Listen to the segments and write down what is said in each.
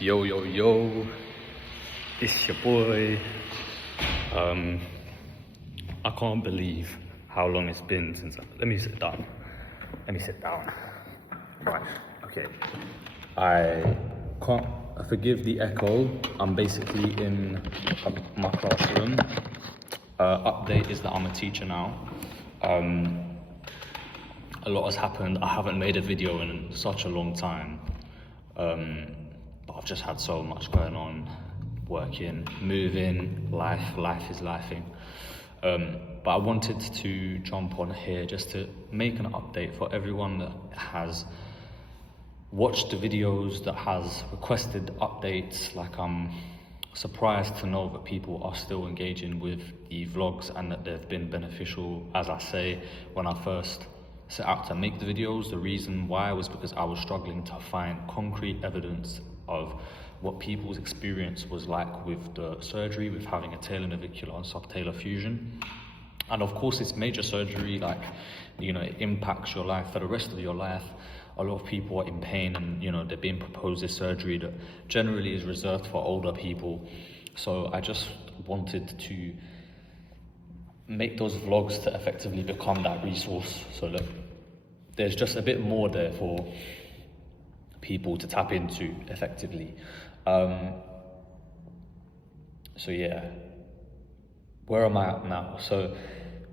Yo, yo, yo, it's your boy. I can't believe how long it's been since let me sit down. Right, okay. I can't, forgive the echo. I'm basically in my classroom. Update is that I'm a teacher now. A lot has happened. I haven't made a video in such a long time. But I've just had so much going on, working, moving, life is lifing. But I wanted to jump on here just to make an update for everyone that has watched the videos, that has requested updates. Like, I'm surprised to know that people are still engaging with the vlogs and that they've been beneficial. As I say, when I first set out to make the videos, the reason why was because I was struggling to find concrete evidence of what people's experience was like with the surgery, with having a talonavicular and subtalar fusion. And of course, it's major surgery, like, you know, it impacts your life for the rest of your life. A lot of people are in pain, and, you know, they're being proposed this surgery that generally is reserved for older people. So I just wanted to make those vlogs to effectively become that resource. So look, there's just a bit more there for people to tap into effectively. So yeah, where am I at now? So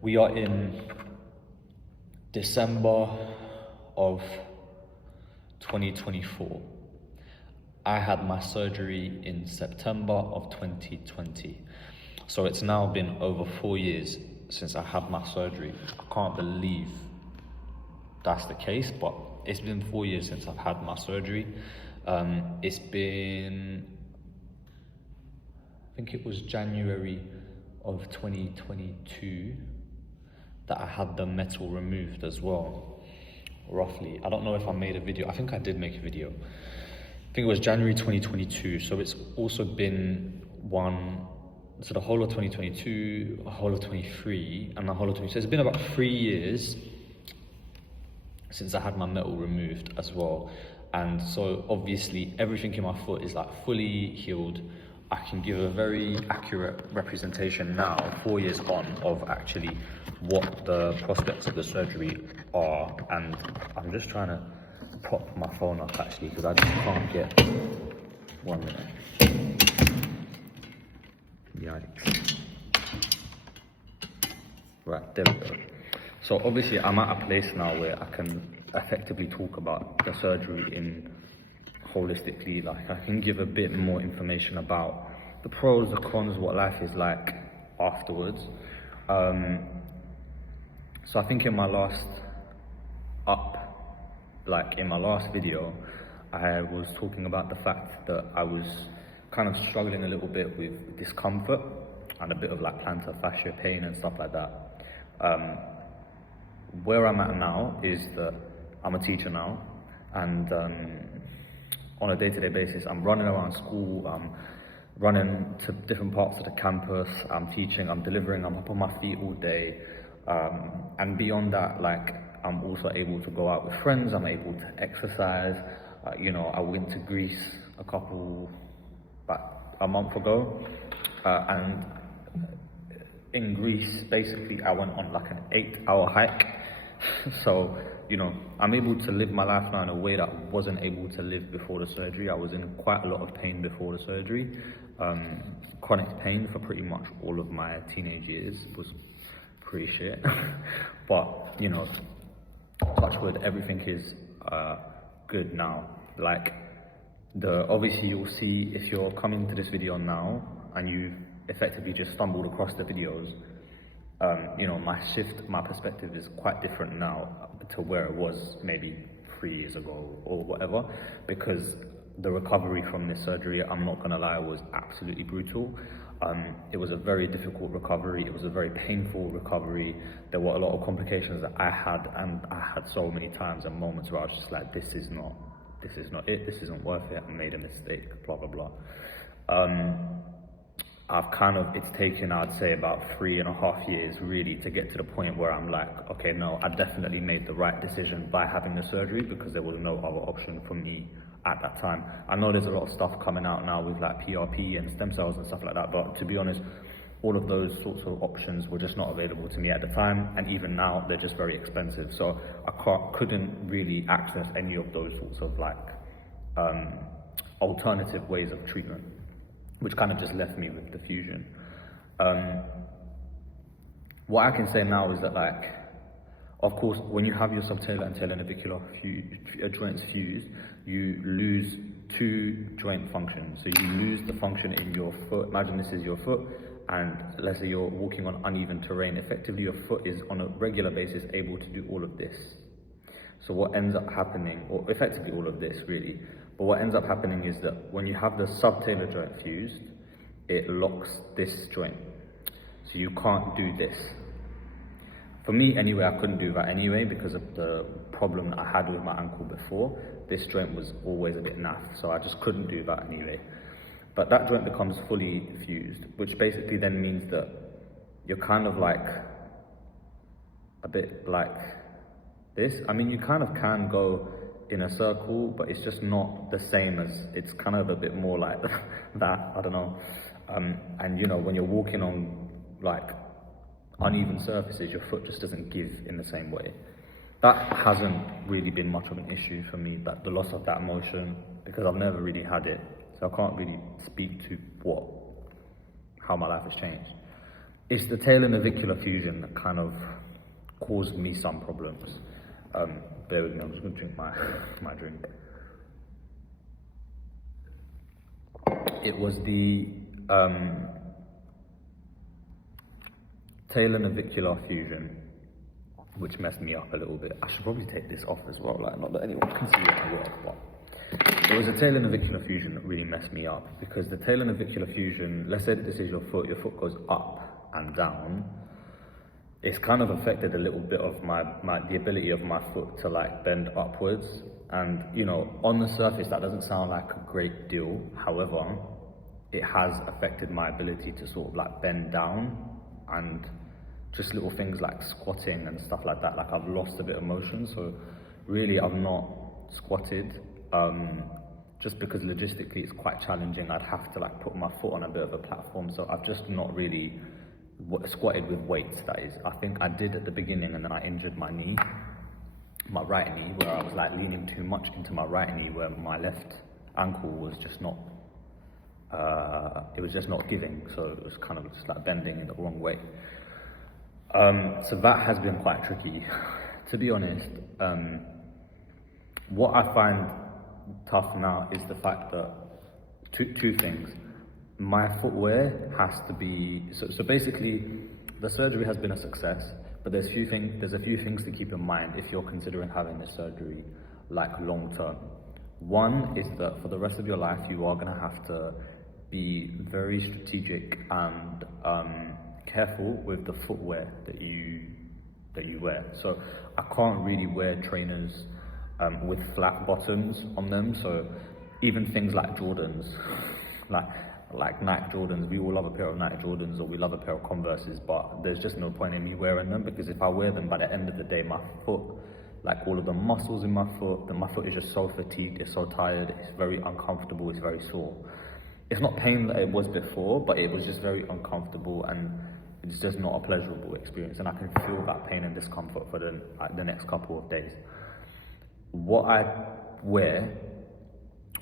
we are in December of 2024. I had my surgery in September of 2020. So it's now been over 4 years since I had my surgery. I can't believe that's the case, but it's been 4 years since I've had my surgery. It's been, I think it was January of 2022 that I had the metal removed as well, roughly. I don't know if I made a video. I think I did make a video. I think it was January 2022. So it's also been so the whole of 2022, the whole of 23, and the whole of 20. So it's been about 3 years since I had my metal removed as well. And so obviously everything in my foot is like fully healed. I can give a very accurate representation now, 4 years on, of actually what the prospects of the surgery are. And I'm just trying to prop my phone up actually, because I just can't get 1 minute. Yikes. Right, there we go. So obviously I'm at a place now where I can effectively talk about the surgery in holistically. Like, I can give a bit more information about the pros, the cons, what life is like afterwards. So I think in my last video, I was talking about the fact that I was kind of struggling a little bit with discomfort and a bit of like plantar fascia pain and stuff like that. Where I'm at now is that I'm a teacher now, and on a day-to-day basis, I'm running around school, I'm running to different parts of the campus, I'm teaching, I'm delivering, I'm up on my feet all day. And beyond that, like, I'm also able to go out with friends, I'm able to exercise. You know, I went to Greece about a month ago, and in Greece, basically, I went on like an 8-hour hike. So, you know, I'm able to live my life now in a way that I wasn't able to live before the surgery. I was in quite a lot of pain before the surgery. Chronic pain for pretty much all of my teenage years. Was pretty shit. But, you know, touch wood, everything is good now. Like, obviously you'll see, if you're coming to this video now and you've effectively just stumbled across the videos, you know, my perspective is quite different now to where it was maybe 3 years ago or whatever, because the recovery from this surgery, I'm not gonna lie, was absolutely brutal. It was a very difficult recovery. It was a very painful recovery. There were a lot of complications that I had, and I had so many times and moments where I was just like, this is not it, this isn't worth it, I made a mistake, blah, blah, blah. It's taken, I'd say, about 3.5 years really to get to the point where I'm like, okay, no, I definitely made the right decision by having the surgery, because there was no other option for me at that time. I know there's a lot of stuff coming out now with like PRP and stem cells and stuff like that, but to be honest, all of those sorts of options were just not available to me at the time, and even now they're just very expensive. So I couldn't really access any of those sorts of like alternative ways of treatment, which kind of just left me with the fusion. What I can say now is that, like, of course, when you have your subtalar and talanavicular joints fused, you lose two joint functions. So you lose the function in your foot. Imagine this is your foot, and let's say you're walking on uneven terrain. Effectively, your foot is on a regular basis able to do all of this. So what ends up happening, or effectively all of this really, but what ends up happening is that when you have the subtalar joint fused, it locks this joint. So you can't do this. For me anyway, I couldn't do that anyway because of the problem I had with my ankle before. This joint was always a bit naff, so I just couldn't do that anyway. But that joint becomes fully fused, which basically then means that you're kind of like a bit like this. I mean, you kind of can go in a circle, but it's just not the same as, it's kind of a bit more like that, I don't know. And you know, when you're walking on like uneven surfaces, your foot just doesn't give in the same way. That hasn't really been much of an issue for me, that the loss of that motion, because I've never really had it. So I can't really speak to how my life has changed. It's the talanavicular fusion that kind of caused me some problems. Bear with me, I'm just gonna drink my drink. It was the talanavicular fusion which messed me up a little bit. I should probably take this off as well, like not that anyone can see my work, but it was a talanavicular fusion that really messed me up, because the talanavicular fusion, let's say that this is your foot goes up and down. It's kind of affected a little bit of the ability of my foot to like bend upwards. And you know, on the surface that doesn't sound like a great deal. However, it has affected my ability to sort of like bend down, and just little things like squatting and stuff like that. Like I've lost a bit of motion, so really I've not squatted, just because logistically it's quite challenging. I'd have to like put my foot on a bit of a platform, so I've just not really squatted with weights, that is. I think I did at the beginning, and then I injured my knee, my right knee, where I was like leaning too much into my right knee, where my left ankle was just not, it was just not giving, so it was kind of just like bending in the wrong way. So that has been quite tricky, to be honest. What I find tough now is the fact that two things. My footwear has to be, so basically the surgery has been a success, but there's a few things to keep in mind if you're considering having this surgery like long term. One is that for the rest of your life you are going to have to be very strategic and careful with the footwear that you wear. So I can't really wear trainers with flat bottoms on them. So even things like Jordans, like Nike Jordans, we all love a pair of Nike Jordans, or we love a pair of Converses, but there's just no point in me wearing them, because if I wear them, by the end of the day, my foot, like all of the muscles in my foot is just so fatigued, it's so tired, it's very uncomfortable, it's very sore. It's not pain that it was before, but it was just very uncomfortable, and it's just not a pleasurable experience, and I can feel that pain and discomfort for the next couple of days. What I wear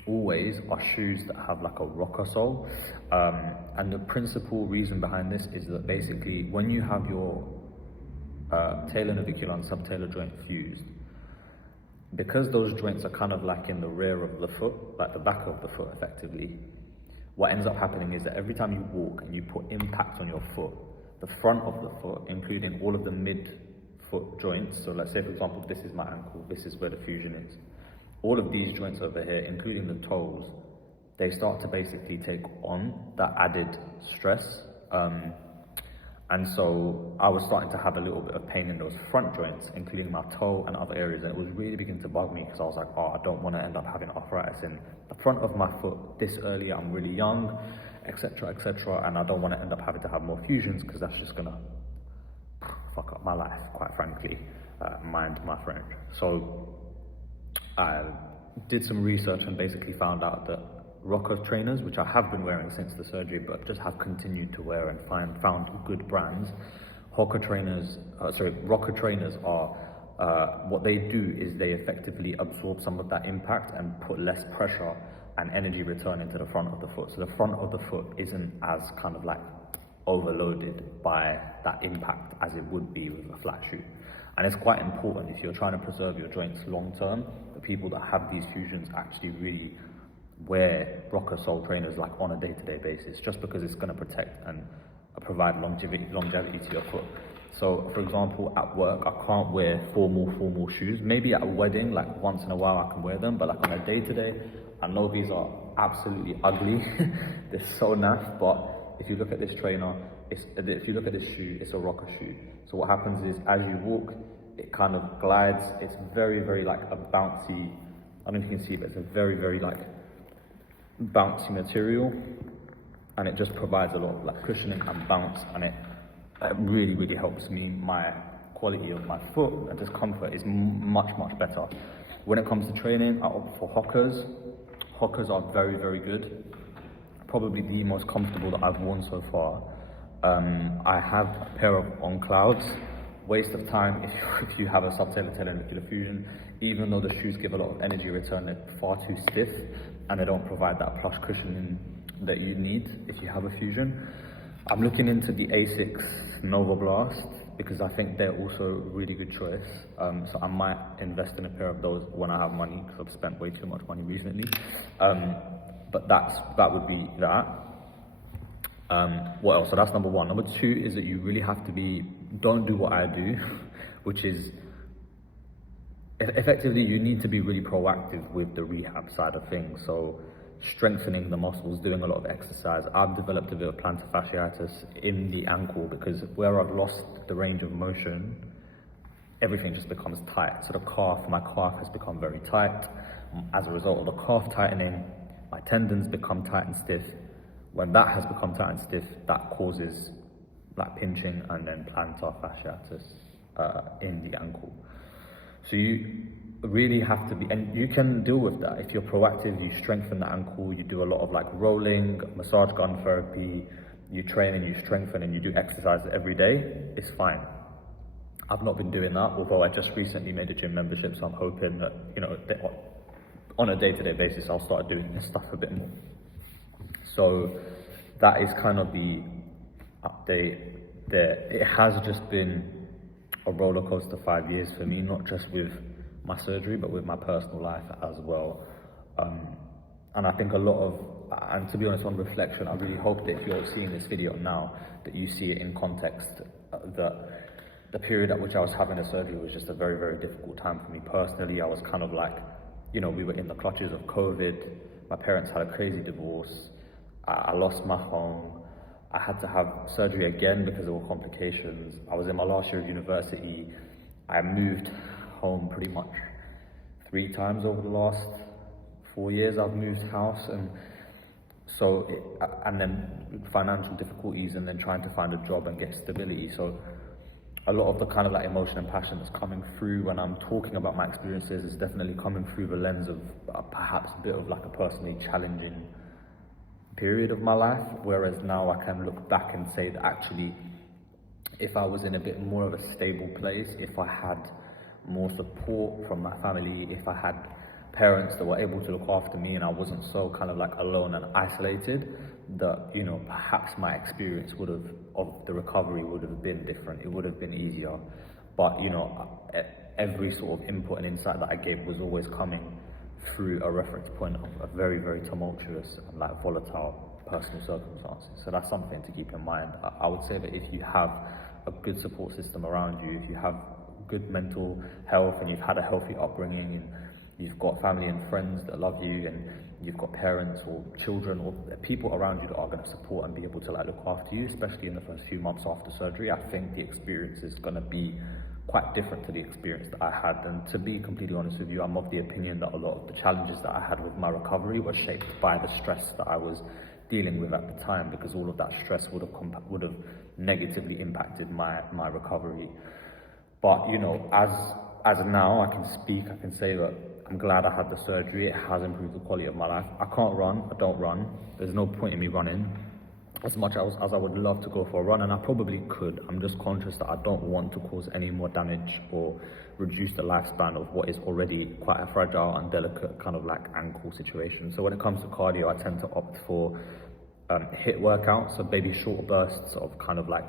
always are shoes that have like a rocker sole, and the principal reason behind this is that basically when you have your talanavicular and subtalar joint fused, because those joints are kind of like in the rear of the foot, like the back of the foot effectively, what ends up happening is that every time you walk and you put impact on your foot, the front of the foot, including all of the mid-foot joints, so let's say for example this is my ankle, this is where the fusion is, all of these joints over here, including the toes, they start to basically take on that added stress. And so I was starting to have a little bit of pain in those front joints, including my toe and other areas, and it was really beginning to bug me, because I was like, oh, I don't want to end up having arthritis in the front of my foot this early, I'm really young, etc., and I don't want to end up having to have more fusions, because that's just going to fuck up my life, quite frankly, mind my friend. So I did some research and basically found out that Rocker trainers, which I have been wearing since the surgery, but just have continued to wear and found good brands. Rocker trainers are, what they do is they effectively absorb some of that impact and put less pressure and energy return into the front of the foot. So the front of the foot isn't as kind of like overloaded by that impact as it would be with a flat shoe. And it's quite important if you're trying to preserve your joints long term. The people that have these fusions actually really wear Rocker sole trainers like on a day-to-day basis, just because it's going to protect and provide longevity to your foot. So for example, at work, I can't wear formal shoes. Maybe at a wedding, like once in a while I can wear them, but like on a day-to-day, I know these are absolutely ugly. They're so naff, but if you look at this trainer, if you look at this shoe, it's a Rocker shoe. So what happens is, as you walk, it kind of glides. It's very, very like a bouncy, I don't know if you can see, but it's a very, very like bouncy material, and it just provides a lot of like cushioning and bounce, and it really, really helps me. My quality of my foot and just comfort is much better. When it comes to training, I opt for Hokas. Hokas are very, very good. Probably the most comfortable that I've worn so far. I have a pair of On Clouds. Waste of time if you have a subtalar talonivicular fusion. Even though the shoes give a lot of energy return, they're far too stiff and they don't provide that plush cushioning that you need if you have a fusion. I'm looking into the Asics Nova Blast because I think they're also a really good choice. So I might invest in a pair of those when I have money, because I've spent way too much money recently. But that would be that. What else? So that's number one. Number two is that you really have to don't do what I do, which is effectively you need to be really proactive with the rehab side of things. So strengthening the muscles, doing a lot of exercise. I've developed a bit of plantar fasciitis in the ankle because where I've lost the range of motion, everything just becomes tight. So my calf has become very tight. As a result of the calf tightening, my tendons become tight and stiff. When that has become tight and stiff, that causes like pinching and then plantar fasciitis in the ankle. So you really have to be, and you can deal with that if you're proactive. You strengthen the ankle, you do a lot of like rolling, massage gun therapy, you train and you strengthen and you do exercise every day, it's fine. I've not been doing that, although I just recently made a gym membership, so I'm hoping that, you know, on a day-to-day basis, I'll start doing this stuff a bit more. So that is kind of the update there. It has just been a roller coaster 5 years for me, not just with my surgery, but with my personal life as well. And I think and to be honest, on reflection, I really hope that if you're seeing this video now, that you see it in context, that the period at which I was having the surgery was just a very, very difficult time for me personally. I was kind of like, you know, we were in the clutches of COVID. My parents had a crazy divorce. I lost my home. I had to have surgery again because there were complications. I was in my last year of university. I moved home pretty much 3 times over the last 4 years. I've moved house, and so and then financial difficulties, and then trying to find a job and get stability. So a lot of the kind of like emotion and passion that's coming through when I'm talking about my experiences is definitely coming through the lens of perhaps a bit of like a personally challenging period of my life, whereas now I can look back and say that actually, if I was in a bit more of a stable place, if I had more support from my family, if I had parents that were able to look after me and I wasn't so kind of like alone and isolated, that, you know, perhaps my experience of the recovery would have been different. It would have been easier. But, you know, every sort of input and insight that I gave was always coming through a reference point of a very, very tumultuous and like volatile personal circumstances. So that's something to keep in mind. I would say that if you have a good support system around you, if you have good mental health and you've had a healthy upbringing and you've got family and friends that love you and you've got parents or children or people around you that are going to support and be able to like look after you, especially in the first few months after surgery, I think the experience is going to be quite different to the experience that I had. And to be completely honest with you, I'm of the opinion that a lot of the challenges that I had with my recovery were shaped by the stress that I was dealing with at the time, because all of that stress would have negatively impacted my recovery. But, you know, as now I can say that I'm glad I had the surgery. It has improved the quality of my life. I can't run, I don't run. There's no point in me running as much as I would love to go for a run, and I probably could. I'm just conscious that I don't want to cause any more damage or reduce the lifespan of what is already quite a fragile and delicate kind of like ankle situation. So when it comes to cardio, I tend to opt for HIIT workouts, so maybe short bursts of kind of like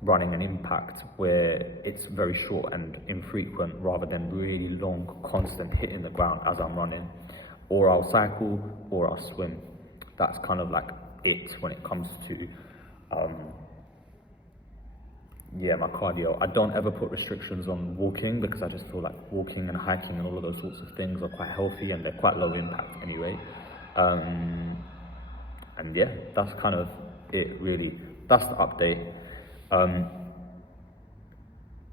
running an impact where it's very short and infrequent rather than really long, constant hitting the ground as I'm running. Or I'll cycle or I'll swim. That's kind of like it when it comes to my cardio. I don't ever put restrictions on walking because I just feel like walking and hiking and all of those sorts of things are quite healthy and they're quite low impact anyway. And yeah, that's kind of it really. That's the update.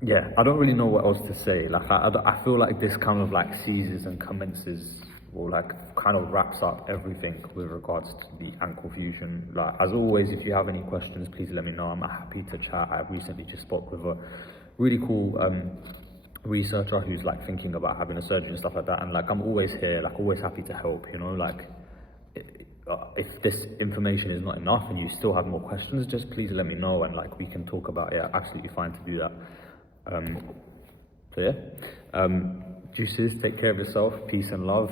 Yeah, I don't really know what else to say. Like I feel like this kind of like seizes and commences, or like kind of wraps up everything with regards to the ankle fusion. Like as always, if you have any questions, please let me know. I'm happy to chat. I recently just spoke with a really cool researcher who's like thinking about having a surgery and stuff like that. And like I'm always here, like always happy to help. You know, like if this information is not enough and you still have more questions, just please let me know and like we can talk about it. Absolutely fine to do that. So yeah, juices, take care of yourself, peace and love.